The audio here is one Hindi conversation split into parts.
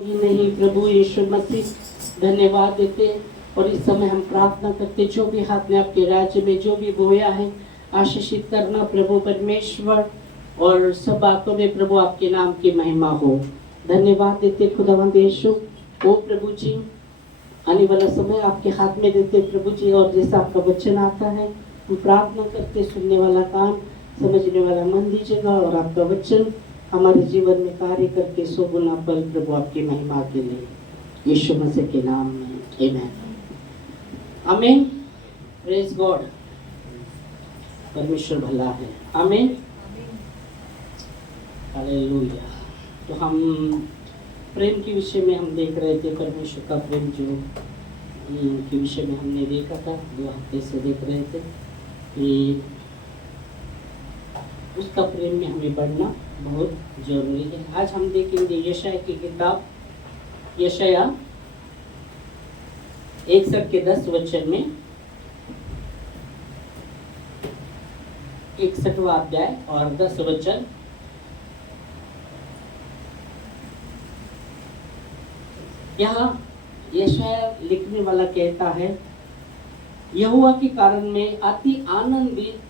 ही नहीं प्रभु यीशु मसीह धन्यवाद देते। और इस समय हम प्रार्थना करते, जो भी हाथ में आपके राज्य में जो भी बोया है आशीषित करना प्रभु परमेश्वर, और सब बातों में प्रभु आपके नाम की महिमा हो। धन्यवाद देते खुदावंद यीशु। ओ प्रभु जी, आने वाला समय आपके हाथ में देते प्रभु जी, और जैसा आपका वचन आता है हम प्रार्थना करते, सुनने वाला कान समझने वाला मन दीजिएगा, और आपका वचन हमारे जीवन में कार्य करके सो गुना पल प्रभु आपकी महिमा के लिए, यीशु मसीह के नाम में आमीन। आमीन। Praise God. परमेश्वर भला है। आमीन। हालेलुया। तो हम प्रेम के विषय में हम देख रहे थे, परमेश्वर का प्रेम जो के विषय में हमने देखा था, 2 हफ्ते से देख रहे थे कि उसका प्रेम में हमें बढ़ना बहुत जरूरी है। आज हम देखेंगे यशाया की किताब, यशाया 61 के 10 वचन में, 61वां अध्याय और 10 वचन। यहाँ यशाया लिखने वाला कहता है, यहोवा के कारण मैं अति आनंदित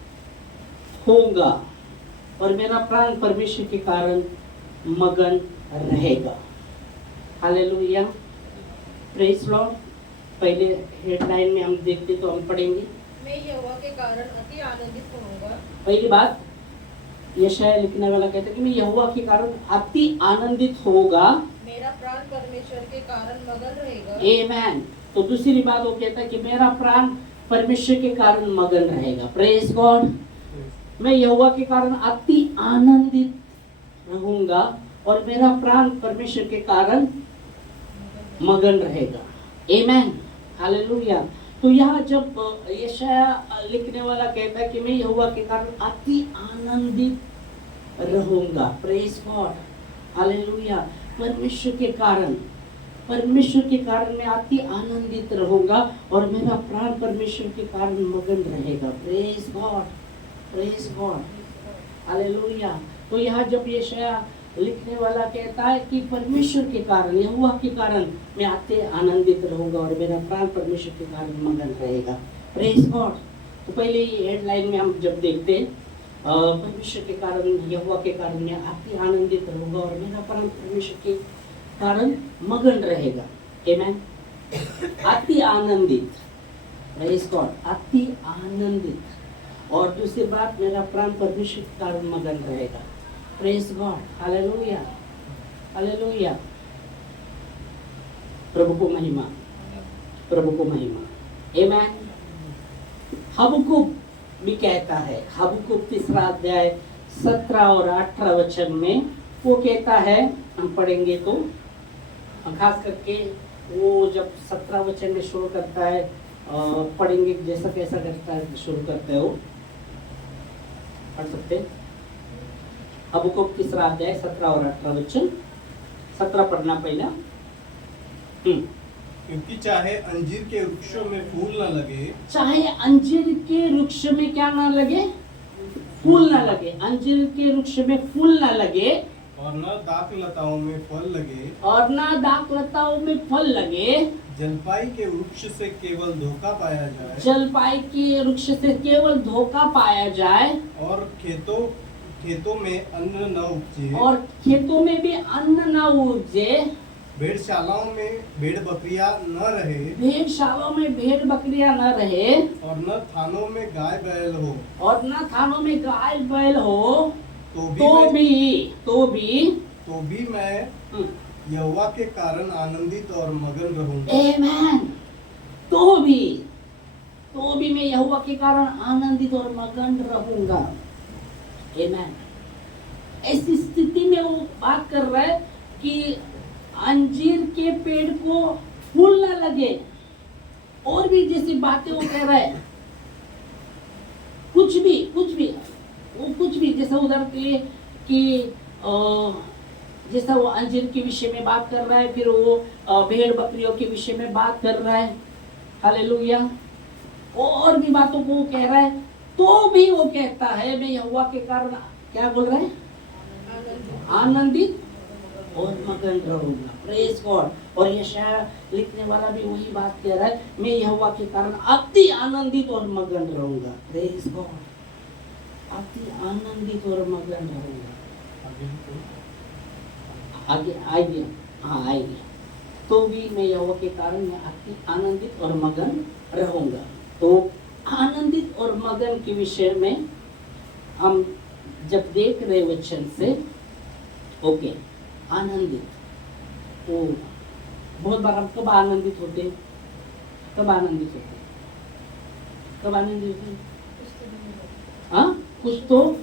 होऊंगा और मेरा प्राण परमेश्वर के कारण मगन रहेगा। हालेलुया। Praise Lord. पहले हेडलाइन में हम देखते तो हम पढ़ेंगे, मैं यहोवा के कारण अति आनंदित होऊंगा। पहली बात यशाया लिखने वाला कहता है कि मैं यहोवा के कारण अति आनंदित होगा, मेरा प्राण परमेश्वर के कारण मगन रहेगा। आमीन। तो दूसरी बात वो कहता है कि मेरा प्राण परमेश्वर के कारण मगन रहेगा। Praise God. मैं यहोवा के कारण अति आनंदित रहूंगा और मेरा प्राण परमेश्वर के कारण मगन रहेगा। आमीन। हालेलुया। तो यहाँ जब यशाया लिखने वाला कहता है कि मैं यहोवा के कारण अति आनंदित रहूंगा, प्रेज गॉड, हालेलुया। परमेश्वर के कारण मैं अति आनंदित रहूंगा और मेरा प्राण परमेश्वर के कारण मगन रहेगा। Praise God, praise God, hallelujah. तो यहाँ जब यशाया लिखने वाला कहता है कि परमेश्वर के कारण, यहोवा के कारण मैं अति आनंदित रहूंगा और मेरा प्राण परमेश्वर के कारण मगन रहेगा। Praise God. तो पहले ये हेडलाइन में हम जब देखते परमेश्वर के कारण, यहोवा के कारण मैं अति आनंदित रहूंगा और मेरा प्राण परमेश्वर के कारण मगन रहेगा। आमीन। अति आनंदित, प्रेज गॉड, अति आनंदित। और दूसरी बात, मेरा प्राण परमेश्वर के कारण मगन रहेगा। Praise God, hallelujah, hallelujah. प्रभु को महिमा, प्रभु को महिमा। आमीन। हबक्कुक भी कहता है, हबक्कुक 3 अध्याय 17 और 18 वचन में वो कहता है, हम पढ़ेंगे तो खास करके वो जब 17 वचन में शुरू करता है, पढ़ेंगे जैसा कैसा करता है, शुरू करते हो, पढ़ सकते हैं। हबक्कुक 3 अध्याय 17 और 18 वचन। 17 पढ़ना पहला। क्योंकि चाहे अंजीर के वृक्षों में फूल न लगे, चाहे अंजीर के वृक्ष में क्या ना लगे, फूल ना लगे, अंजीर के वृक्ष में फूल ना लगे, और न दाख लताओं में फल लगे, और ना दाख लताओं में फल लगे, जलपाई के वृक्ष से केवल धोखा पाया जाए, जलपाई के वृक्ष से केवल धोखा पाया जाए, और खेतों में अन्न न उपजे, और खेतों में भी अन्न न उपजे, भेड़शालाओं में भेड़ बकरियां न रहे, भेड़शालाओं में भेड़ बकरियां न रहे, और न थानों में गाय बैल हो, और न थानों में गाय बैल हो, तो भी मैं यहोवा के कारण आनंदित और मगन रहूंगा। आमीन। तो भी मैं यहोवा के कारण आनंदित और मगन रहूंगा। आमीन। ऐसी स्थिति में वो बात कर रहा है कि अंजीर के पेड़ को फूल ना लगे, और भी जैसी बातें वो कह रहा है, कुछ भी जैसा उधर के लिए कि जैसा वो अंजीर के विषय में बात कर रहा है, फिर वो भेड़ बकरियों के विषय में बात कर रहा है। हालेलुया। और भी बातों को वो कह रहा है, तो भी वो कहता है मैं यहोवा के कारण क्या बोल रहा है, आनंदित और मगन रहूंगा। Praise God. और यशायाह लिखने वाला भी वही बात कह रहा है, मैं यहोवा के कारण अति आनंदित और मगन रहूंगा। प्रेज गॉड, अति आनंदित और मगन रहूंगा। आगे आएगी, हाँ आएगी। तो भी मैं यहोवा के कारण मैं अति आनंदित और मगन रहूंगा। तो आनंदित और मगन के विषय में हम जब देख रहे वचन से, ओके, आनंदित, ओ बहुत बार हम कब आनंदित होते हैं? कब आनंदित होते हैं? कब आनंदित होते हैं? हाँ, कुछ तो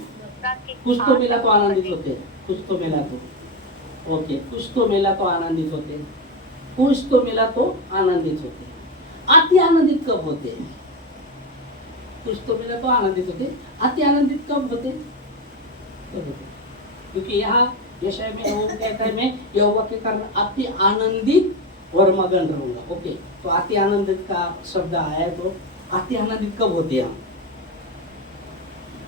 मिला तो आनंदित होते हैं। कुछ तो मिला तो, ओके, कुछ तो मिला तो आनंदित होते हैं। कुछ तो मिला तो आनंदित होते हैं। अति आनंदित कब होते हैं? कुछ तो मिला तो आनंदित होते हैं। अति आनंदित कब होते हैं? क्योंकि यहाँ यशायाह में वो कहता है, मैं यहोवा के कारण अति आनंदित और मगन रहूंगा। ओके, तो अति आनंदित का शब्द आया है, तो अति आनंदित कब होते हैं हम?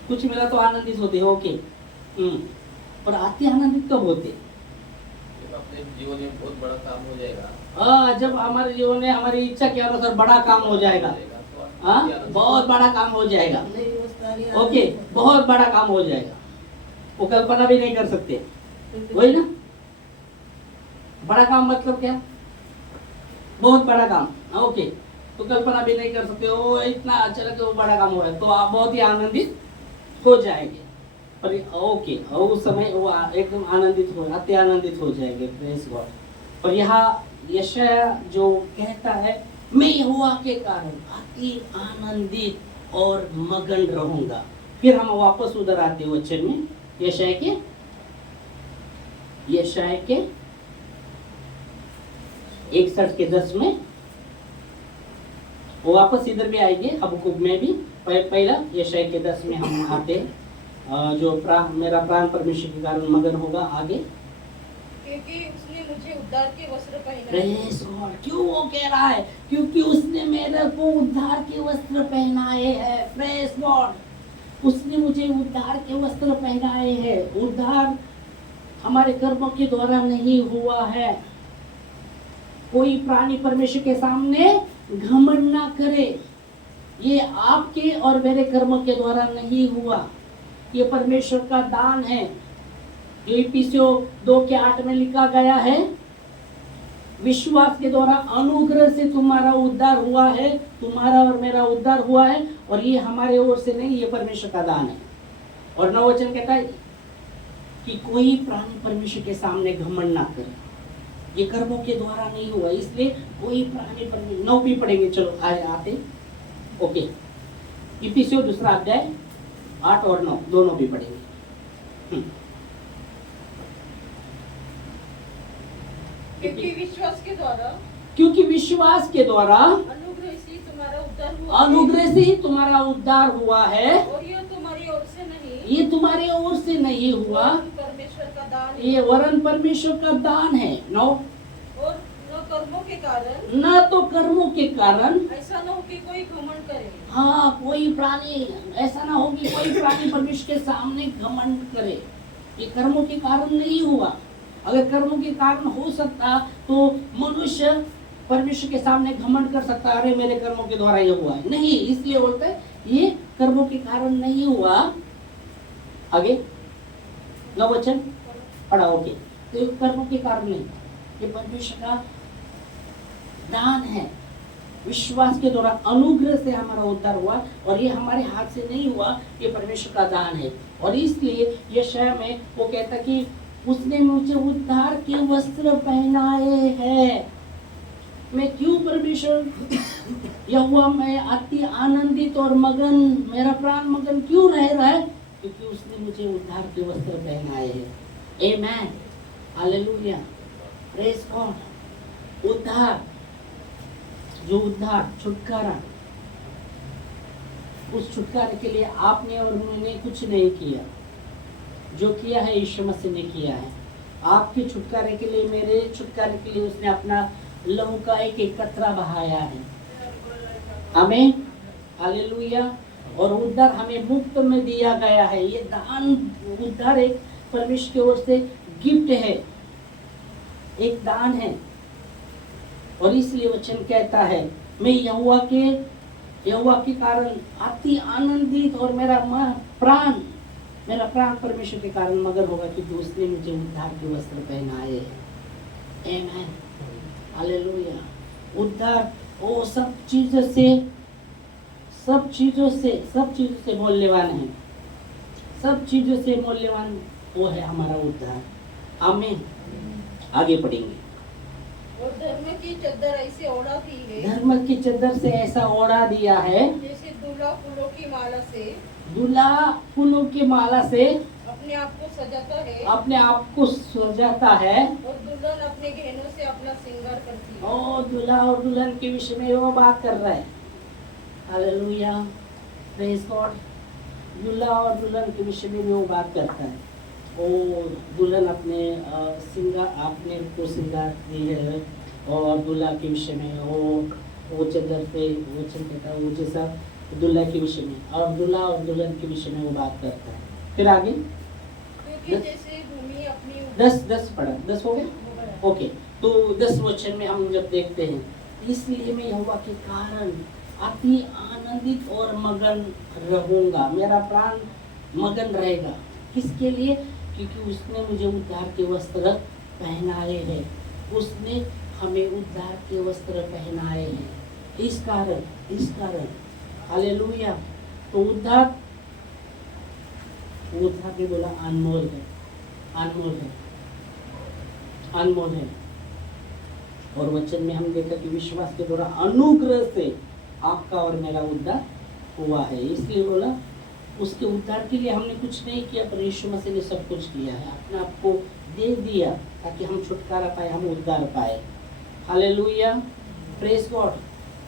कुछ मिला तो आनंदित होते हैं, ओके। और अति आनंदित कब होते हैं? जब अपने जीवन में बहुत बड़ा काम हो जाएगा। जब हमारे जीवन में हमारी इच्छा के अनुसार बड़ा काम हो जाएगा। हाँ, बहुत बड़ा काम हो जाएगा। ओके, बहुत बड़ा काम हो जाएगा, वो कल्पना भी नहीं कर सकते। वही ना, बड़ा काम मतलब क्या? बहुत बड़ा काम। ओके, तो कल्पना भी नहीं कर सकते, वो इतना अच्छा लगे, वो बड़ा काम हो रहा है, तो आप बहुत ही आनंदित हो जाएंगे। पर ओके, और उस समय वो एकदम आनंदित हो, अति आनंदित हो जाएंगे। Praise God. पर यहाँ यशायाह जो कहता है, मैं यहोवा के कारण अति आनंदित और मगन रहूंगा। फिर हम वापस उधर आते वचन में, यशायाह के 61:10 में, वो वापस इधर भी आएंगे, हबक्कूक में भी। पहला यशायाह के 10 में हम आते, जो मेरा प्राण परमेश्वर के कारण मगन होगा। आगे, क्योंकि उसने मुझे उद्धार के वस्त्र पहनाए। Praise God. क्यों वो कह रहा है? क्योंकि उसने मेरे को उद्धार के वस्त्र पहनाए हैं। Praise God. उसने मुझे उद्धार के वस्त्र पहनाए हैं। उद्धार हमारे कर्मों के द्वारा नहीं हुआ है। कोई प्राणी परमेश्वर के सामने घमंड ना करे। ये आपके और मेरे कर्मों के द्वारा नहीं हुआ, ये परमेश्वर का दान है। ये इफिसियों 2:8 में लिखा गया है, विश्वास के द्वारा अनुग्रह से तुम्हारा उद्धार हुआ है। तुम्हारा और मेरा उद्धार हुआ है, और ये हमारे ओर से नहीं, ये परमेश्वर का दान है। और 9 वचन कहता है कि कोई प्राणी परमेश्वर के सामने घमंड ना करे। ये कर्मों के द्वारा नहीं हुआ, इसलिए कोई प्राणी परमेश्वर। 9 भी पढ़ेंगे, चलो आते। ओके, इफिसियों 2 अध्याय 8 और 9 दोनों भी पढ़ेंगे। क्योंकि विश्वास के द्वारा अनुग्रह से ही तुम्हारा उद्धार हुआ। अनुग्रह से ही तुम्हारा उद्धार हुआ है, और ये तुम्हारी ओर से नहीं, ये तुम्हारे ओर से नहीं हुआ, परमेश्वर का दान है। ये वरन परमेश्वर का दान है। 9, और न कर्मों के कारण, न तो कर्मों के कारण, ऐसा न हो कि कोई घमंड करे। हाँ, कोई प्राणी ऐसा ना हो कि कोई प्राणी परमेश्वर के सामने घमंड करे। ये कर्मों के कारण नहीं हुआ। अगर कर्मों के कारण हो सकता तो मनुष्य परमेश्वर के सामने घमंड कर सकता, अरे मेरे कर्मों के द्वारा ये हुआ है। नहीं, इसलिए बोलते हैं ये कर्मों के कारण नहीं हुआ। आगे 9 वचन पढ़ा। ओके, तो ये कर्मों के कारण नहीं, ये परमेश्वर का दान है। विश्वास के द्वारा अनुग्रह से हमारा उद्धार हुआ, और ये हमारे हाथ से नहीं हुआ, ये परमेश्वर का दान है। और इसलिए यशायाह में वो कहता कि उसने मुझे उद्धार के वस्त्र पहनाए हैं। मैं क्यों परमेश्वर यहोवा में अति आनंदित और मगन, मेरा प्राण मगन क्यों रह रहा है? क्योंकि उसने मुझे उद्धार के वस्त्र पहनाए हैं। आमेन, हालेलुया, प्रेज गॉड। उद्धार, जो उद्धार, छुटकारा, उस छुटकारे के लिए आपने और मैंने कुछ नहीं किया। जो किया है यीशु मसीह ने किया है। आपके छुटकारे के लिए, मेरे छुटकारे के लिए उसने अपना लहू का एक कतरा बहाया है। आमीन, हालेलुया। और उद्धार हमें मुफ्त में दिया गया है। ये दान, उद्धार एक परमेश्वर की ओर से गिफ्ट है। एक दान है। और इसलिए वचन कहता है, मैं यहोवा के कारण अति आनंदित और मेरा प्राण परमेश्वर के कारण मगन होगा, क्योंकि उसने मुझे उद्धार के वस्त्र पहनाए हैं। आमेन, हालेलुया। उद्धार वो सब चीजों से मूल्यवान है। सब चीजों से मूल्यवान वो है हमारा उद्धार। आमीन। आगे पढ़ेंगे। और धर्म की चद्दर ऐसे ओढ़ा दी है, धर्म की चद्दर से ऐसा ओढ़ा दिया है, जैसे दूल्हा फूलों की माला से दूल्हा फूलों की माला से अपने आप को सजाता है, अपने आप को सजाता है। और दुल्हन अपने गहनों से अपना श्रृंगार करती है। ओ दूल्हा और दुल्हन के विषय में वो बात कर रहा है। Hallelujah, praise God. दूल्हा और दुल्हन के विषय में वो बात करता है। ओ दुल्हन अपने को श्रृंगार दी है, और दूल्हा के विषय में वो चद्दर पे वो कहता है, वो जैसा दूल्हा के विषय में, और दूल्हा और दुल्हन के विषय में वो बात करता है। फिर आगे क्योंकि जैसे भूमि अपनी 10 पढ़ा, 10 हो गए। ओके, तो 10 वचन में हम जब देखते हैं, इसलिए मैं यहोवा के कारण अति आनंदित और मगन रहूंगा। मेरा प्राण मगन रहेगा। किसके लिए? क्योंकि उसने मुझे उद्धार के वस्त्र पहनाए हैं। उसने हमें उद्धार के वस्त्र पहनाए हैं। इस कारण हालेलुया। तो उद्धार भी बोला अनमोल है। और वचन में हम देखा कि विश्वास के द्वारा अनुग्रह से आपका और मेरा उद्धार हुआ है। इसलिए बोला उसके उद्धार के लिए हमने कुछ नहीं किया, पर यीशु मसीह ने सब कुछ किया है। अपने आप को दे दिया ताकि हम छुटकारा पाए, हम उद्धार पाए। Hallelujah, praise God.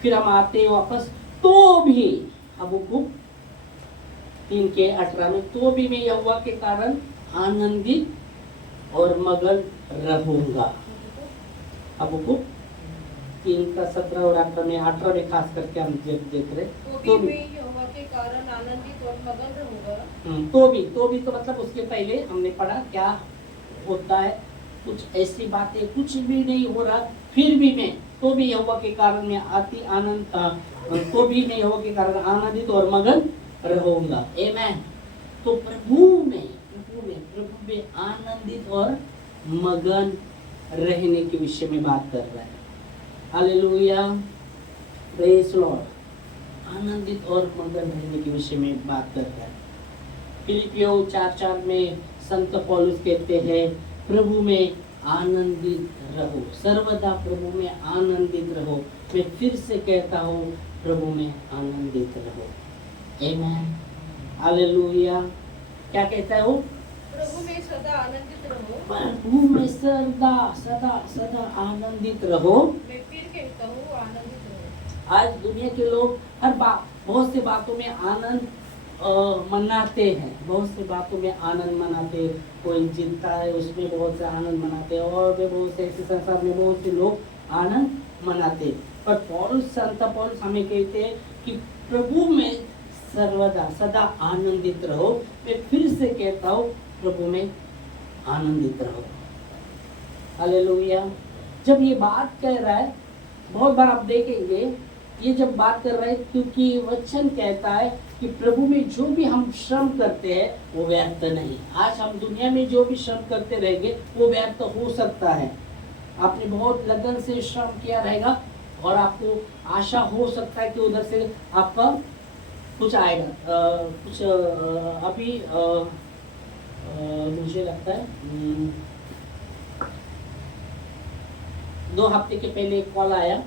फिर हम आते हैं वापस, तो भी हबक्कुक 3:18 में, तो भी मैं यहोवा के कारण आनंदित और मगन रहूंगा। हबक्कुक 3:17 और 18 में खास करके हम देख रहे। तो भी मैं यहोवा के कारण आनंदित और मगन रहूंगा। तो भी तो मतलब उसके पहले हमने पढ़ा क्या होता है। कुछ ऐसी बातें कुछ भी नहीं हो रहा, फिर भी मैं तो भी यहोवा के कारण मैं अति आनंद तो भी मैं यहोवा के कारण आनंदित और मगन रहूंगा। आमेन। तो प्रभु में आनंदित और मगन रहने के विषय में बात कर रहा है। Hallelujah, praise Lord. आनंदित और मगन रहने के विषय में बात कर रहा है। फिलिपियों 4:4 में संत पौलुस कहते हैं, प्रभु में आनंदित रहो, सर्वदा प्रभु में आनंदित रहो। मैं फिर से कहता हूँ, प्रभु में आनंदित रहो। आमेन, हालेलुया। क्या कहता है वो? प्रभु में सदा आनंदित रहो। प्रभु में सदा आनंदित रहो। मैं फिर कहता हूँ, आनंदित रहो। आज दुनिया के लोग बहुत सी बातों में आनंद मनाते हैं, कोई जीतता है उसमें बहुत से आनंद मनाते हैं, और भी बहुत से ऐसे संसार में बहुत से लोग आनंद मनाते हैं। पर संत पौलुस हमें कहते हैं कि प्रभु में सर्वदा सदा आनंदित रहो। मैं फिर से कहता हूँ, प्रभु में आनंदित रहो। हालेलुया। जब ये बात कह रहा है, बहुत बार आप देखेंगे ये जब बात कर रहा है, क्योंकि वचन कहता है कि प्रभु में जो भी हम श्रम करते हैं वो व्यर्थ नहीं। आज हम दुनिया में जो भी श्रम करते रहेंगे वो व्यर्थ हो सकता है। आपने बहुत लगन से श्रम किया रहेगा और आपको आशा हो सकता है कि उधर से आपका कुछ आएगा। अभी मुझे लगता है 2 हफ्ते के पहले एक कॉल आया,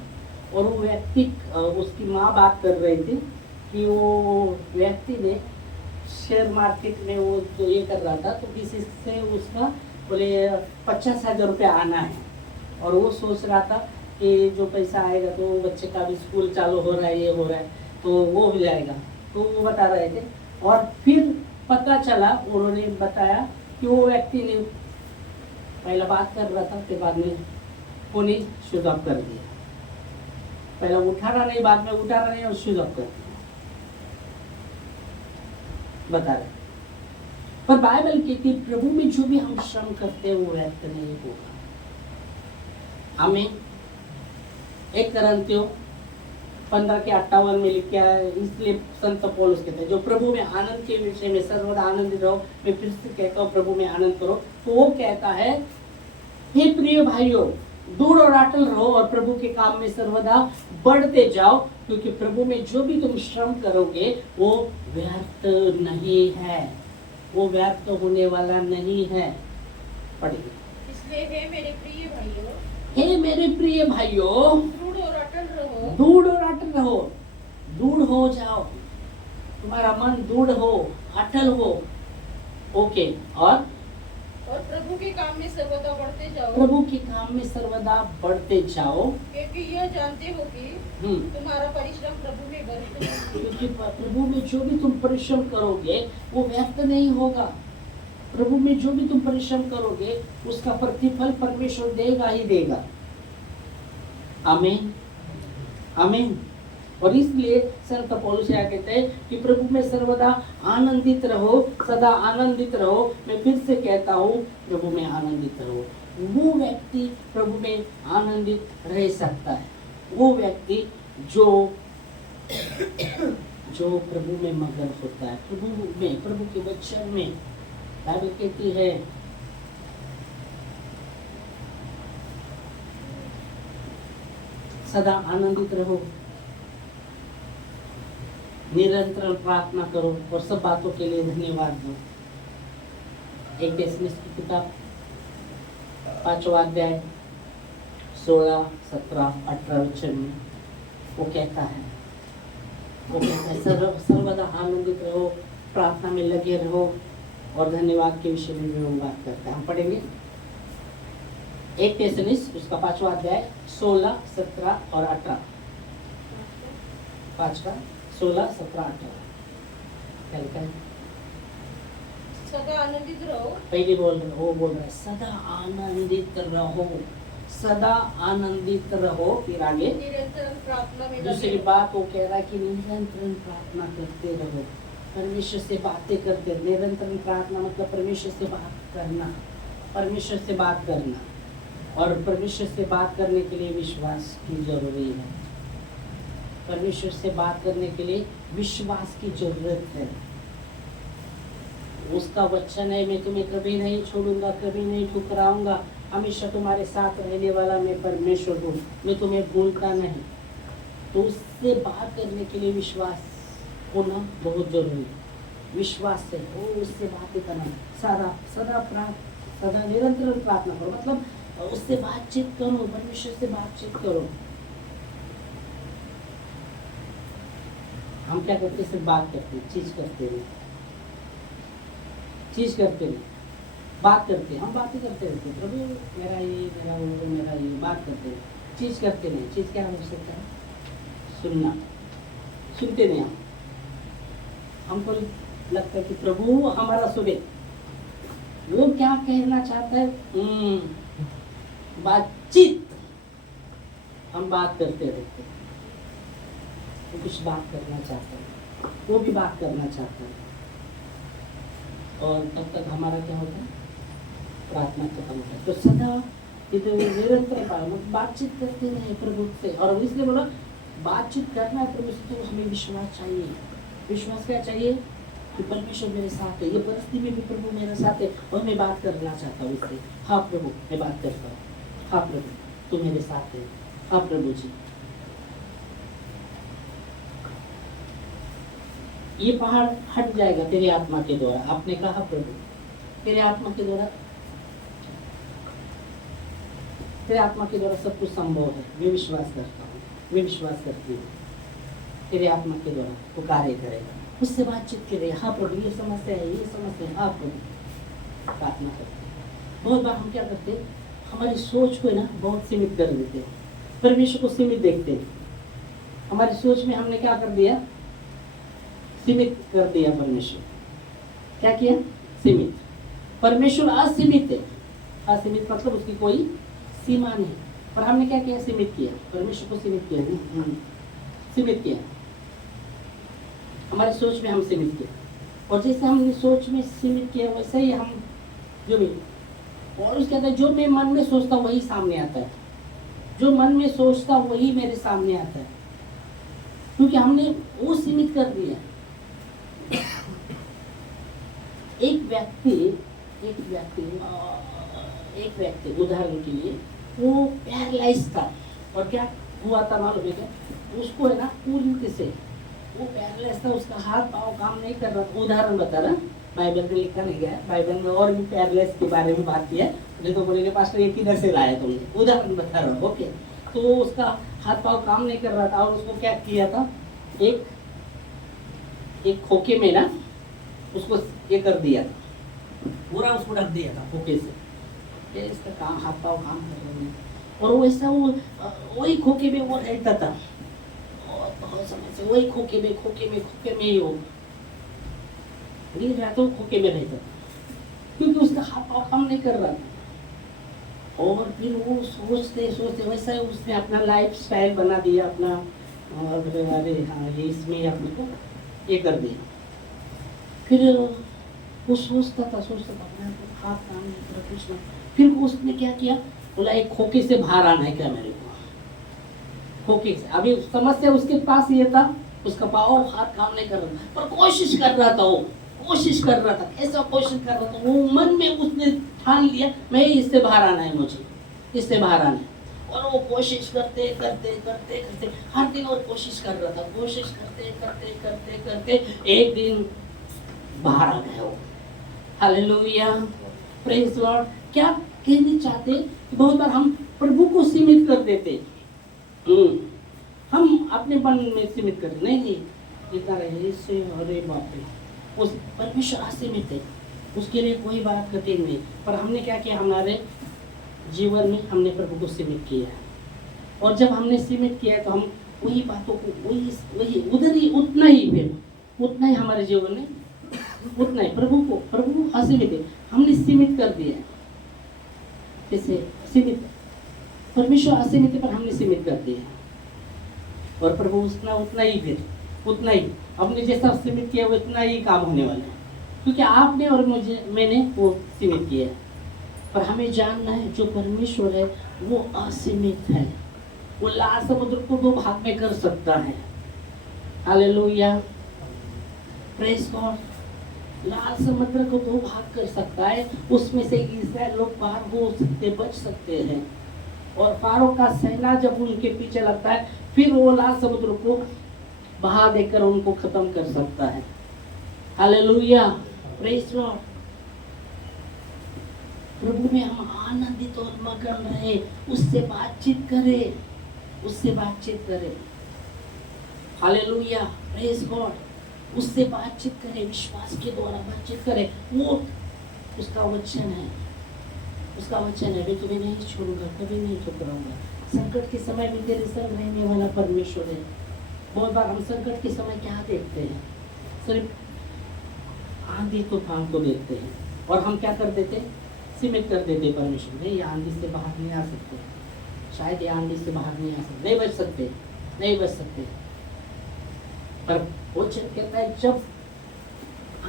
और वो व्यक्ति उसकी माँ बात कर रही थी कि वो व्यक्ति ने शेयर मार्केट में वो जो ये कर रहा था, तो किसी से उसका बोले 50,000 रुपया आना है, और वो सोच रहा था कि जो पैसा आएगा तो बच्चे का भी स्कूल चालू हो रहा है, ये हो रहा है, तो वो हो जाएगा। तो वो बता रहे थे, और फिर पता चला, उन्होंने बताया कि वो व्यक्ति ने पहला बात कर रहा था, फिर बाद में फोन ही स्विच ऑफ कर दिया। पहले उठा रहा नहीं, बाद में उठा रहा नहीं और स्विच ऑफ कर दिया, बता रहे। पर बाइबल कहती है, प्रभु में जो भी हम श्रम करते हैं वो व्यर्थ नहीं होगा। आमीन। 1 करंथियों 15 के 58 में लिखा है, इसलिए संत पौलुस कहते हैं जो प्रभु में आनंद के विषय में सर्वदा आनंदित रहो। मैं फिर से कहता हूँ प्रभु में आनंद करो। तो वो कहता है, हे प्रिय भाइयों, दूर और अटल रहो और प्रभु के काम में सर्वदा बढ़ते जाओ, क्योंकि प्रभु में जो भी तुम श्रम करोगे वो व्यर्थ नहीं है, वो व्यर्थ होने वाला नहीं है। पढ़िए। इसलिए हे मेरे प्रिय भाइयों, हे मेरे प्रिय भाइयों, दृढ़ और अटल रहो। दूर और अटल रहो, दूर हो जाओ, तुम्हारा मन दूर हो, अटल हो। ओके। और प्रभु के काम में सर्वदा बढ़ते जाओ। प्रभु के काम में सर्वदा बढ़ते जाओ, क्योंकि यह जानते हो कि तुम्हारा परिश्रम प्रभु में व्यर्थ नहीं। क्योंकि प्रभु में जो भी तुम परिश्रम करोगे वो व्यर्थ नहीं होगा। प्रभु में जो भी तुम परिश्रम करोगे उसका प्रतिफल परमेश्वर देगा ही देगा। आमीन, आमीन। और इसलिए संत पौलुस यह कहते हैं कि प्रभु में सर्वदा आनंदित रहो, सदा आनंदित रहो। मैं फिर से कहता हूँ, प्रभु में आनंदित रहो। वो व्यक्ति प्रभु में आनंदित रह सकता है, वो व्यक्ति जो प्रभु में मगन होता है, प्रभु में, प्रभु के वचन में। बाइबल कहती है सदा आनंदित रहो, निरंतर प्रार्थना करो और सब बातों के लिए धन्यवाद दो। 1 टेसनिस की किताब 5वां अध्याय 16, 17, 18 वचन में वो कहता है सर्वदा आनंदित रहो, प्रार्थना में लगे रहो और धन्यवाद के विषय में वो बात करता है। हम पढ़ेंगे 1 टेसनिस उसका 5वां अध्याय 16, 17 और 18। 5 का 16, 17, 18 क्या लिखा है? सदा आनंदित रहो। पहले वो बोल रहा है सदा आनंदित रहो, सदा आनंदित रहो। फिर आगे निरंतर प्रार्थना में दूसरी बात वो कह रहा है कि निरंतर प्रार्थना करते रहो, परमेश्वर से बातें करते रहो। निरंतर प्रार्थना मतलब परमेश्वर से बात करना, परमेश्वर से बात करना। और परमेश्वर से बात करने के लिए विश्वास की जरूरी है। परमेश्वर से बात करने के लिए विश्वास की जरूरत है। उसका वचन है, मैं तुम्हें कभी नहीं छोड़ूंगा, कभी नहीं ठुकराऊंगा, हमेशा तुम्हारे साथ रहने वाला मैं परमेश्वर हूँ, मैं तुम्हें भूलता नहीं। तो उससे बात करने के लिए विश्वास होना बहुत जरूरी है। विश्वास से वो उससे बातें करना, सदा निरंतर प्रार्थना करो, मतलब उससे बातचीत करो, परमेश्वर से बातचीत करो। हम क्या करते हैं? सिर्फ बात करते हैं, चीज करते हैं, चीज करते हैं, बात करते हैं। हम बातें करते रहते हैं, प्रभु मेरा ये, मेरा वो, मेरा ये, बात करते हैं, चीज करते नहीं। चीज क्या हो सकता है? सुनना। सुनते नहीं हम। हमको लगता है कि प्रभु हमारा सुने, वो क्या कहना चाहता है। बातचीत, हम बात करते रहते हैं। वो कुछ बात करना चाहता है, वो भी बात करना चाहता है, और तब तक हमारा क्या होता है? प्रार्थना खत्म होता है। तो सदा निरंतर बातचीत करते रहे प्रभु से। और इसलिए बोला बातचीत करना है प्रभु से, तो हमें विश्वास चाहिए। विश्वास क्या चाहिए? कि परमेश्वर मेरे साथ है, ये परिस्थिति में भी प्रभु मेरे साथ है और मैं बात करना चाहता हूँ उससे। हाँ प्रभु, मैं बात करता हूँ। हाँ प्रभु, तू मेरे साथ है। हाँ प्रभु जी, ये पहाड़ हट जाएगा तेरी आत्मा के द्वारा। आपने कहा प्रभु, तेरे आत्मा के द्वारा, तेरे आत्मा के द्वारा सब कुछ संभव है। मैं विश्वास करता हूँ, मैं विश्वास करती हूँ, तेरे आत्मा के द्वारा वो कार्य करेगा। उससे बातचीत करें। हाँ प्रभु, ये समस्या है, ये समस्या है। हाँ प्रभु, प्रार्थना करते। बहुत बार हम क्या करते हैं? हमारी सोच को ना बहुत सीमित कर देते हैं, परमेश्वर को सीमित देखते हैं। हमारी सोच में हमने क्या कर दिया? सीमित कर दिया। परमेश्वर क्या किया? सीमित। परमेश्वर असीमित है। असीमित मतलब उसकी कोई सीमा नहीं, पर हमने क्या किया? सीमित किया। परमेश्वर को सीमित किया, सीमित किया। हमारी सोच में हम सीमित किया, और जैसे हमने सोच में सीमित किया वैसे ही हम जो भी, और उसके कहते हैं जो मैं मन में सोचता हूँ वही सामने आता है। जो मन में सोचता वही मेरे सामने आता है, क्योंकि हमने वो सीमित कर दिया। एक व्यक्ति उदाहरण के लिए वो पैरालाइज था, और क्या हुआ था मालूम है क्या? उसको है ना पूरी तरह से वो पैरालाइज था, उसका हाथ पाँव काम नहीं कर रहा था। उदाहरण बता रहा, बाइबल में लिखा नहीं गया है, बाइबल में और भी पैरालाइज के बारे में बात किया है। मुझे तो बोलेंगे पास्टर ये किधर से लाया तुमने, उदाहरण बता रहा हूँ। ओके, तो उसका हाथ पाँव काम नहीं कर रहा था, और उसको क्या किया था, एक खोखे में ना उसको ये कर दिया था, पूरा उसको ढक दिया था खोखे से। इसका काम हाथ पाँव काम कर रहे हैं, और वैसा वो वही खोखे में वो रहता था, और बहुत समय से वही खोखे में ही वो दिन रात वो खोखे में रहता था, क्योंकि उसका हाथ पाँव काम नहीं कर रहा था। और फिर वो सोचते वैसा ही उसने अपना लाइफ स्टाइल बना दिया अपना, अरे हाँ ये इसमें अपने को ये कर दिया। फिर वो सोचता था अपने हाथ काम नहीं कर रहा, कुछ नहीं। फिर उसने क्या किया, बोला एक खोखे से बाहर आना है क्या मेरे को, खोखे से। अभी समस्या उसके पास ये था, उसका पाँव और हाथ काम नहीं कर रहा था, पर कोशिश कर रहा था, कैसा कोशिश कर रहा था, वो मन में उसने ठान लिया मैं इससे बाहर आना है, मुझे इससे बाहर आना है। और वो कोशिश करते हर दिन और कोशिश कर रहा था, कोशिश करते एक दिन बाहर आ गया वो। Hallelujah, praise Lord. क्या कहना चाहते, बहुत बार हम प्रभु को सीमित कर देते, हम अपने मन में सीमित करते, नहीं जितना रहे इससे, अरे बाप रे, उस परमेश्वर असीमित है, उसके लिए कोई बात कठिन नहीं। पर हमने क्या किया, हमारे जीवन में हमने प्रभु को सीमित किया है, और जब हमने सीमित किया है तो हम वही बातों को वही उधर ही उतना ही हमारे जीवन में उतना ही प्रभु असीमित है, हमने सीमित कर दिया है। जैसे सीमित, परमेश्वर असीमित है पर हमने सीमित कर दिया, और प्रभु उतना ही हमने जैसा सीमित किया उतना ही काम होने वाला है, क्योंकि आपने और मैंने वो सीमित किया है। पर हमें जानना है जो परमेश्वर है वो असीमित है, वो लाल समुद्र को 2 भाग में कर सकता है। Hallelujah, praise God. लाल समुद्र को 2 भाग कर सकता है, उसमें से इस्राएल लोग पार हो सकते, बच सकते हैं। और फारो का सेना जब उनके पीछे लगता है, फिर वो लाल समुद्र को बहा देकर उनको खत्म कर सकता है। Hallelujah, praise Lord. प्रभु में हम आनंदित और मगन रहे, उससे बातचीत करें। Hallelujah, praise God. उससे बातचीत करें, विश्वास के द्वारा बातचीत करें। वो उसका वचन है, मैं तुम्हें नहीं छोड़ूंगा, कभी नहीं ठुकराऊंगा। संकट के समय भी तेरे संग रहने वाला परमेश्वर है। बहुत बार हम संकट के समय क्या देखते हैं, सिर्फ आंधी तूफान को देखते हैं, और हम क्या कर देते, सीमित कर देते परमेश्वर। नहीं, आंधी से बाहर नहीं आ सकते, शायद ये आंधी से बाहर नहीं आ सकते, नहीं बच सकते। पर वचन कहता है जब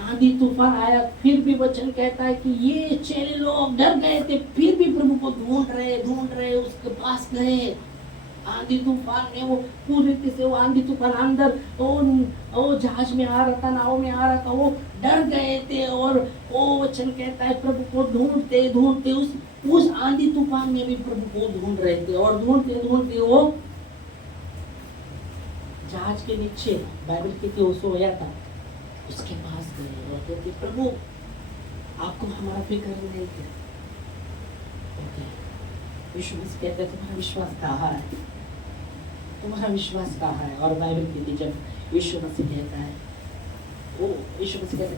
आंधी तूफान आया, फिर भी वचन कहता है कि ये चेले लोग डर गए थे, फिर भी प्रभु को ढूंढ रहे, उसके पास गए। आंधी तूफान में वो पूरी तरह से वो आंधी तूफान अंदर वो जहाज में आ रहा था, नाव में आ रहा था, वो डर गए थे। और वो वचन कहता है प्रभु को ढूंढते उस आंधी तूफान में भी प्रभु को ढूंढ रहे थे, और ढूंढते वो जहाज के नीचे बाइबल के वो सोया था, उसके पास गए और कहते प्रभु आपको हमारा फिक्र नहीं है। यीशु मसीह कहते तुम्हारा विश्वास कहाँ है, और बाइबल कहती जब यीशु मसीह कहता है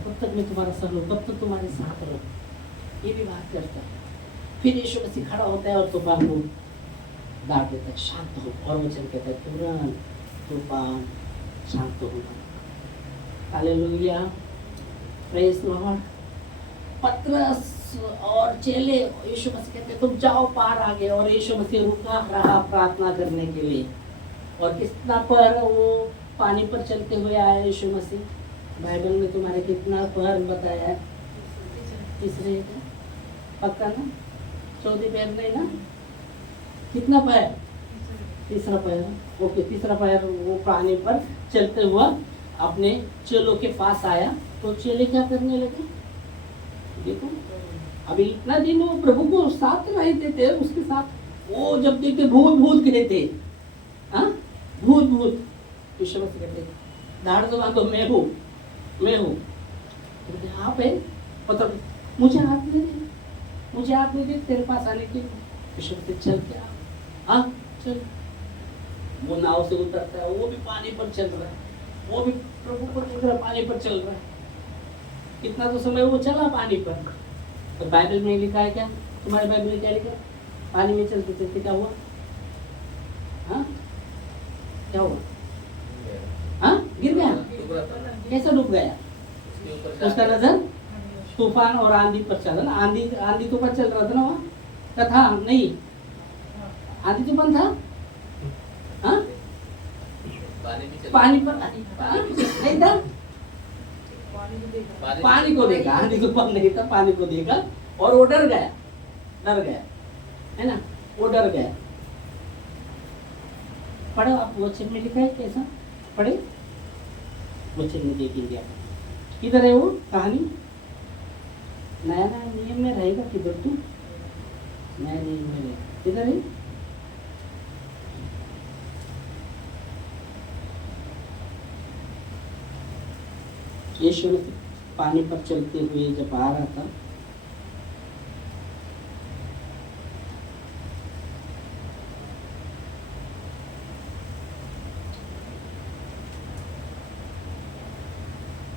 कब तक मैं तुम्हारा संग हूँ, कब तक तुम्हारे साथ रहूँ, ये भी बात करता है। फिर यीशु मसीह खड़ा होता है और तूफान को डांट देता है, शांत हो, और वचन कहता है तुरंत तूफान शांत होगा। Hallelujah, praise Lord. पतरस और चेले यीशु मसीह कहते तुम जाओ पार आगे, और यीशु मसीह रुका रहा प्रार्थना करने के लिए। और कितना पर वो पानी पर चलते हुए आया यीशु मसीह, बाइबल में तुम्हारे कितना पर बताया है, तीसरे पक्का ना, 14 पैर नहीं ना, कितना पर तीसरा पैर, ओके, तीसरा पैर वो पानी पर चलते हुआ अपने चेलों के पास आया। तो चेले क्या करने लगे? देखो, अभी इतना दिन वो प्रभु को साथ रहते थे, उसके साथ वो जब देखते भूत भूत गए थे, हाँ, भूत भूत विश्वास करते, दाढ़ तो बांधो, मैं हूँ, मैं हूँ। तो आप है, मतलब मुझे हाथ नहीं दे, मुझे हाथ नहीं दे तेरे पास आने के। विश्वास चल क्या, हाँ चल। वो नाव से उतरता है, वो भी पानी पर चल रहा है, वो भी प्रभु को देख रहा है, पानी पर चल रहा है। कितना तो समय वो चला पानी पर। तो बाइबल में लिखा है क्या? तुम्हारे बाइबल में क्या लिखा? पानी में चलते चलते क्या हुआ? हाँ, क्या हुआ? हाँ, गिर गया। कैसे डूब गया? उसका नजर तूफान और आंधी पर चला ना। आंधी आंधी तूफान चल रहा था ना वहाँ, था नहीं? आंधी तूफान था, हाँ, पानी पर नहीं था। पानी को देखा, आंधी तूफान नहीं था, पानी को देखा और वो डर गया, है ना, वो डर गया। पढ़ो आप, वचन में लिखा है कैसा? पढ़े, वचन में देखेंगे आप। किधर है वो कहानी? नया नया नियम में रहेगा किधर? तू नया नियम में रहेगा किधर है? यीशु पानी पर चलते हुए जब आ रहा था,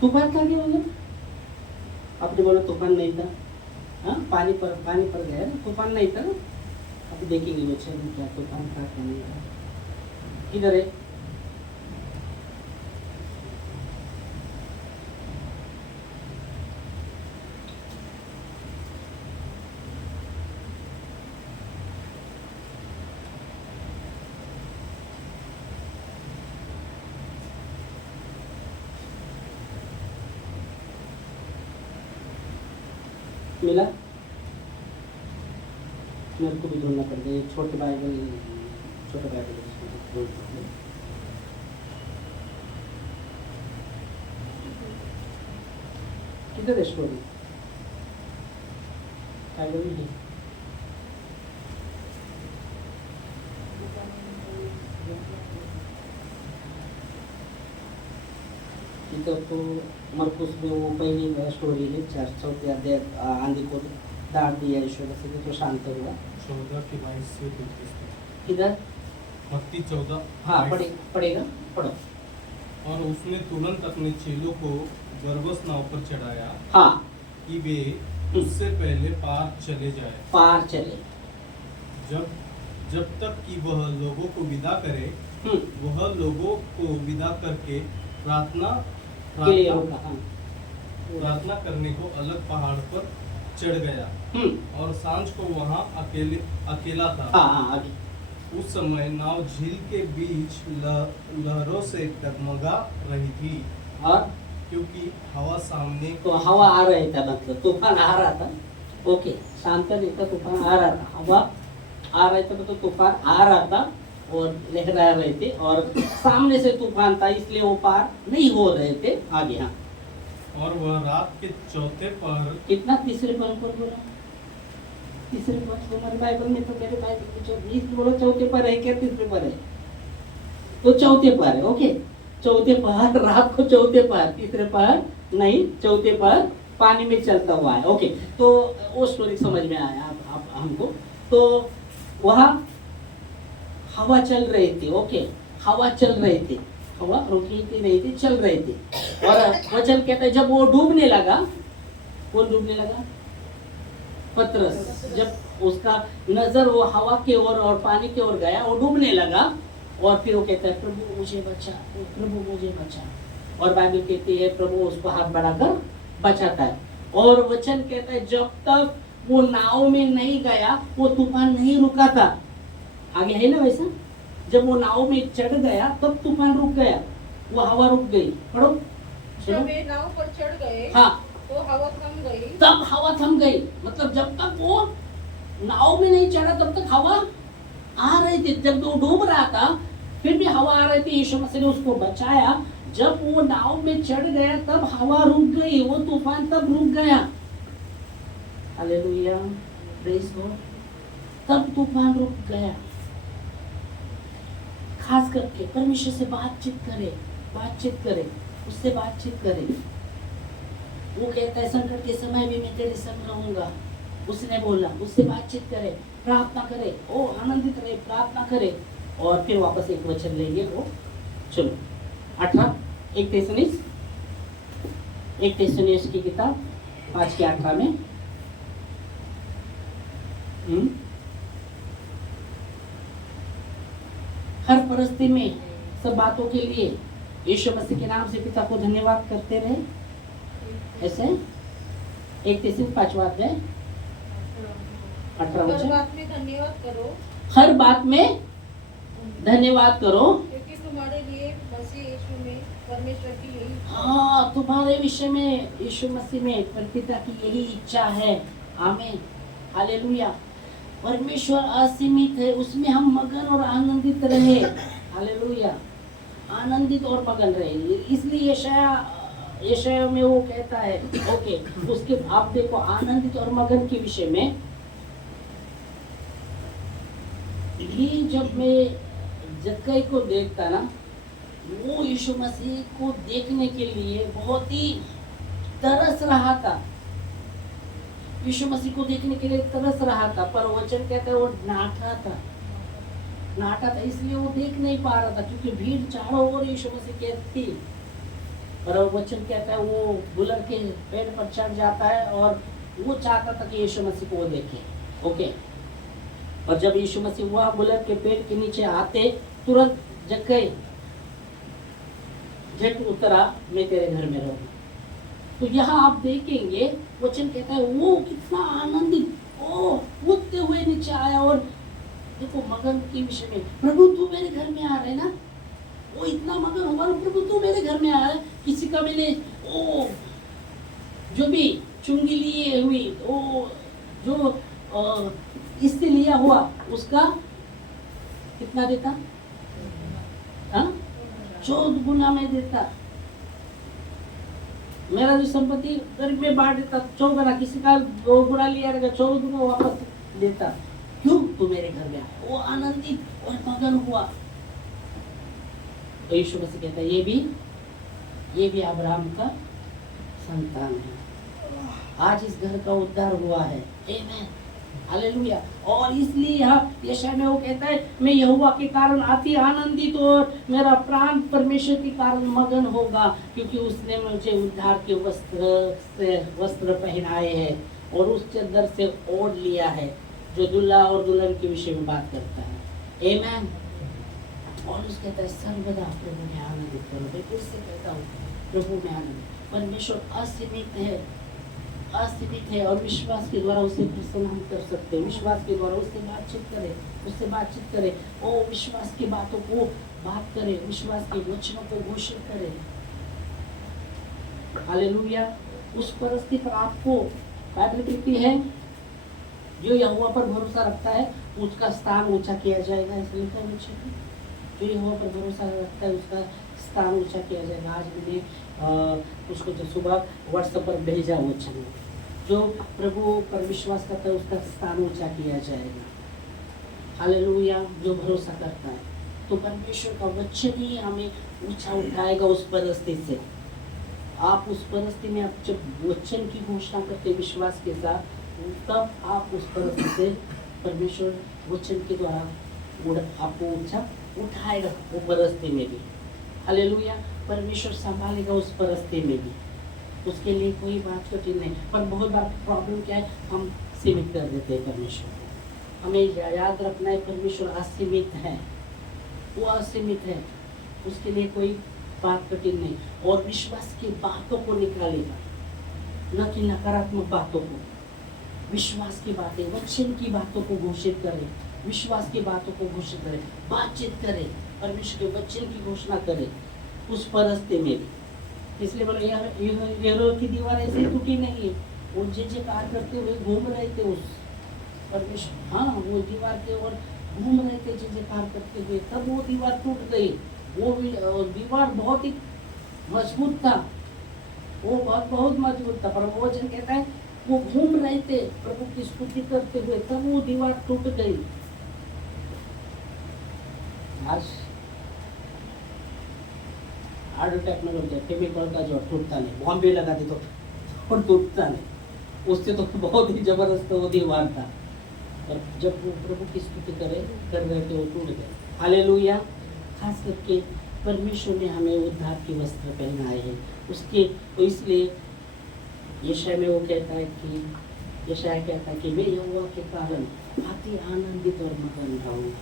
तूफान था क्या उधर? आपने बोला तूफान नहीं था, हाँ, पानी पर गया ना, तूफान नहीं था ना। अभी देखेंगे बच्चे क्या तूफान था क्या नहीं था। किधर है? मिला? मेरे को भी ढूंढना पड़ेगा, ये छोटे बाइबल किधर है स्टोरी? बाइबल में है। इधर तो मरकुस में वो पहली स्टोरी है, चौथे अध्याय, आंधी को डांट दिया ईश्वर से तो शांत हुआ। 14 के 22 से 33 तक। इधर मत्ती 14। हाँ, पढ़ेगा, पढ़ो। और उसने तुरंत अपने चेलों को बरबस नाव पर चढ़ाया, हाँ, कि वे उससे पहले पार चले। जब तक कि वह लोगों को विदा करे, वह लोगों को विदा करके प्रार्थना करने को अलग पहाड़ पर चढ़ गया, और सांझ को वहाँ अकेला था। हाँ, उस समय नाव झील के बीच लहरों से डगमगा रही थी, और क्योंकि हवा सामने, तो हवा आ रही था, मतलब तूफान आ रहा था। ओके, शांत नहीं था, तूफान आ रहा था, हवा आ रहा था, तो तूफान आ रहा था और लहरा रहे थे, और सामने से तूफान था, इसलिए वो पार नहीं हो रहे थे आगे। हाँ, और वह रात के चौथे पहर, कितना? तीसरे पहर पर बोला, तीसरे पहर। तुम्हारे बाइबल में तो मेरे बाइबल में बोलो चौथे पहर है क्या तीसरे पहर है? तो चौथे पहर है। ओके, चौथे पहर, रात को चौथे पहर, तीसरे पहर नहीं, चौथे पहर पानी में चलता हुआ है। ओके, तो वो स्टोरी समझ में आया आप हमको। तो वहाँ हवा चल रही थी। ओके, हवा चल रही थी, हवा रुकी थी नहीं थी, चल रही थी। और वचन कहता है जब वो डूबने लगा, कौन डूबने लगा? पतरस। जब उसका नजर वो हवा के ओर और पानी के ओर गया, वो डूबने लगा, और फिर वो कहता है प्रभु मुझे बचा, प्रभु मुझे बचा। और बाइबल कहती है प्रभु उसको हाथ बढ़ाकर बचाता है। और वचन कहता है जब तक वो नाव में नहीं गया, वो तूफान नहीं रुका था। आगे है ना वैसा, जब वो नाव में चढ़ गया तब तूफान रुक गया, वो हवा रुक गई। पढ़ो, जब वे नाव पर चढ़ गए, हाँ, तो हवा थम गई। तब हवा थम गई। मतलब जब तक वो नाव में नहीं चढ़ा तब तक हवा आ रहे थे, जब वो डूब रहा था फिर भी हवा आ रही थी, यीशु मसीह ने उसको बचाया। जब वो नाव में चढ़ गया तब हवा रुक गई, वो तूफान तब रुक गया। Hallelujah, praise God. तब तूफान रुक गया। खास करके परमेश्वर से बातचीत करे, उससे बातचीत करे। वो कहता है संकट के समय भी मैं तेरे संग रहूंगा, उसने बोला। उससे बातचीत करे, प्रार्थना करे, ओ आनंदित रहे, प्रार्थना करे। और फिर वापस एक वचन लेंगे वो, चलो 18 1 थिस्सलुनीस की किताब 5:18 में हर परिस्थिति में सब बातों के लिए यीशु मसीह के नाम से पिता को धन्यवाद करते रहे। ऐसे 1 थिस्सलुनीस 5वां अध्याय 18 हर वचन। बात में धन्यवाद करो, हर बात में धन्यवाद करो, क्योंकि तुम्हारे लिए मसीह यीशु में परमेश्वर की यही हाँ, तुम्हारे विषय में यीशु मसीह में पिता की यही इच्छा है। आमीन, हालेलुया। परमेश्वर असीमित है, उसमें हम मगन और आनंदित रहे। हालेलुया, आनंदित और मगन रहे। इसलिए यशायाह में वो कहता है, ओके, उसके आप देखो आनंदित और मगन के विषय में। ये जब मैं जक्कई को देखता ना, वो यीशु मसीह को देखने के लिए बहुत ही तरस रहा था। यीशु मसीह को देखने के लिए तरस रहा था, पर वचन कहता है वो नाटा था, इसलिए वो देख नहीं पा रहा था, क्योंकि भीड़ चारों ओर यीशु मसीह की थी। पर वचन कहता है वो गुलर के पेड़ पर चढ़ जाता है और वो चाहता था कि यीशु मसीह को वो देखे। ओके, और जब यीशु मसीह वहाँ गुलर के पेड़ के नीचे आते, तुरंत जक्कई झट उतरा, मैं तेरे घर में रहूंगा। तो यहाँ आप देखेंगे वचन कहता है वो कितना आनंदित, ओ कूदते हुए नीचे आया। और देखो मगन के विषय में, प्रभु तू मेरे घर में आ रहे ना, वो इतना मगन हुआ, प्रभु तू मेरे घर में आ रहा है। किसी का मैंने ओ जो भी चुंगी लिए हुई, ओ जो इससे लिया हुआ, उसका कितना देता? 14 गुना में देता। मेरा जो संपत्ति गरीब में बांट देता 14 गुना, किसी का 2 गुना लिया रहेगा 14 गुना वापस देता। क्यों? तू मेरे घर में आया। वो आनंदित और मगन हुआ। तो यीशु मसीह कहता है ये भी अब्राहम का संतान है। आज इस घर का उद्धार हुआ है। आमीन, हालेलुया। और इसलिए यहाँ यशायाह में वो कहता है मैं यहोवा के कारण अति आनंदित और मेरा प्राण परमेश्वर के कारण मगन होगा, क्योंकि उसने मुझे उद्धार के वस्त्र पहनाए हैं और उस चद्दर से ओढ़ लिया है, जो दूल्हा और दुल्हन के विषय में बात करता है। आमीन। और उस कहता है सर्वदा प्रभु में आनंदित करो। मैं फिर से कहता हूँ, प्रभु में आनंद। परमेश्वर असीमित है और विश्वास के द्वारा उसे प्रसन्न हम कर सकते हैं। विश्वास के द्वारा उससे बातचीत करें। ओ विश्वास की बातों को बात करें, विश्वास के वचनों को घोषित करें। हालेलुया। उस परिस्थिति पर आपको बाइबल कहती है जो यहोवा पर भरोसा रखता है उसका स्थान ऊंचा किया जाएगा। इसलिए जो यहोवा पर भरोसा रखता है उसका स्थान ऊंचा किया जाएगा। आज मैंने उसको जो सुबह व्हाट्सएप पर भेजा वचन, जो प्रभु पर विश्वास करता है उसका स्थान ऊंचा किया जाएगा। हालेलुया। जो भरोसा करता है तो परमेश्वर का वचन ही हमें ऊंचा उठाएगा उस परिस्थिति से। आप उस परिस्थिति में आप जब वचन की घोषणा करते विश्वास के साथ, तब आप उस परिस्थिति से परमेश्वर वचन के द्वारा आपको ऊंचा उठाएगा वो परिस्थिति में भी। हालेलुया। परमेश्वर संभालेगा उस परिस्थिति में भी, उसके लिए कोई बात कठिन नहीं। पर बहुत बार प्रॉब्लम क्या है, हम सीमित कर देते हैं परमेश्वर को। हमें याद रखना है परमेश्वर असीमित है, वो असीमित है, उसके लिए कोई बात कठिन नहीं। और विश्वास की बातों को निकालेगा, न कि नकारात्मक बातों को। विश्वास की बातें, वचन की बातों को घोषित करें, विश्वास की बातों को घोषित करें, बातचीत करें, परमेश्वर के वचन की घोषणा करें उस परिस्थिति में भी। इसलिए बोले यरीहो की दीवार ऐसे टूटी नहीं है, वो जे कार्य करते हुए घूम रहे थे उस परमेश्वर, हाँ वो दीवार के ओर घूम रहे थे जय जयकार करते हुए, तब वो दीवार टूट गई। वो दीवार बहुत ही मजबूत था, वो बहुत मजबूत था, पर वो वचन कहता है वो घूम रहे थे प्रभु की स्तुति करते हुए, तब वो दीवार टूट गई। आज हार्ड टेक्नोलॉजी, केमिकल का जो टूटता नहीं, बॉम्बे लगा दे तो टूटता नहीं, उससे तो बहुत ही जबरदस्त वो दीवार था। और जब वो प्रभु की स्तुति कर रहे थे वो टूट गए। हालेलुया। खास करके परमेश्वर ने हमें उद्धार की वस्त्र पहनाए हैं उसके, तो इसलिए यशाया में वो कहता है कि यशाया कहता है कि मैं यहोवा के कारण अति आनंदित और मगन रहूंगा,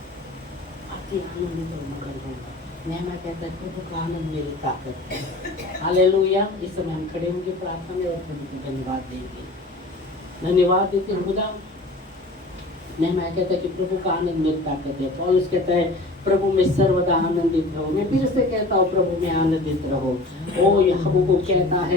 अति आनंदित और मगन रहूंगा। नेहमा कहता है प्रभु का आनंद मेरी ताकत है। हालेलुया। इस समय हम खड़े होंगे प्रार्थना में और प्रभु को धन्यवाद देंगे, धन्यवाद देते हैं खुदा। नेहमा कहता है कि प्रभु का आनंद मेरी ताकत है। पौलुस कहता है प्रभु में सर्वदा आनंदित रहो। मैं फिर से कहता हूँ प्रभु में आनंदित रहो। ओ यहोवा को कहता है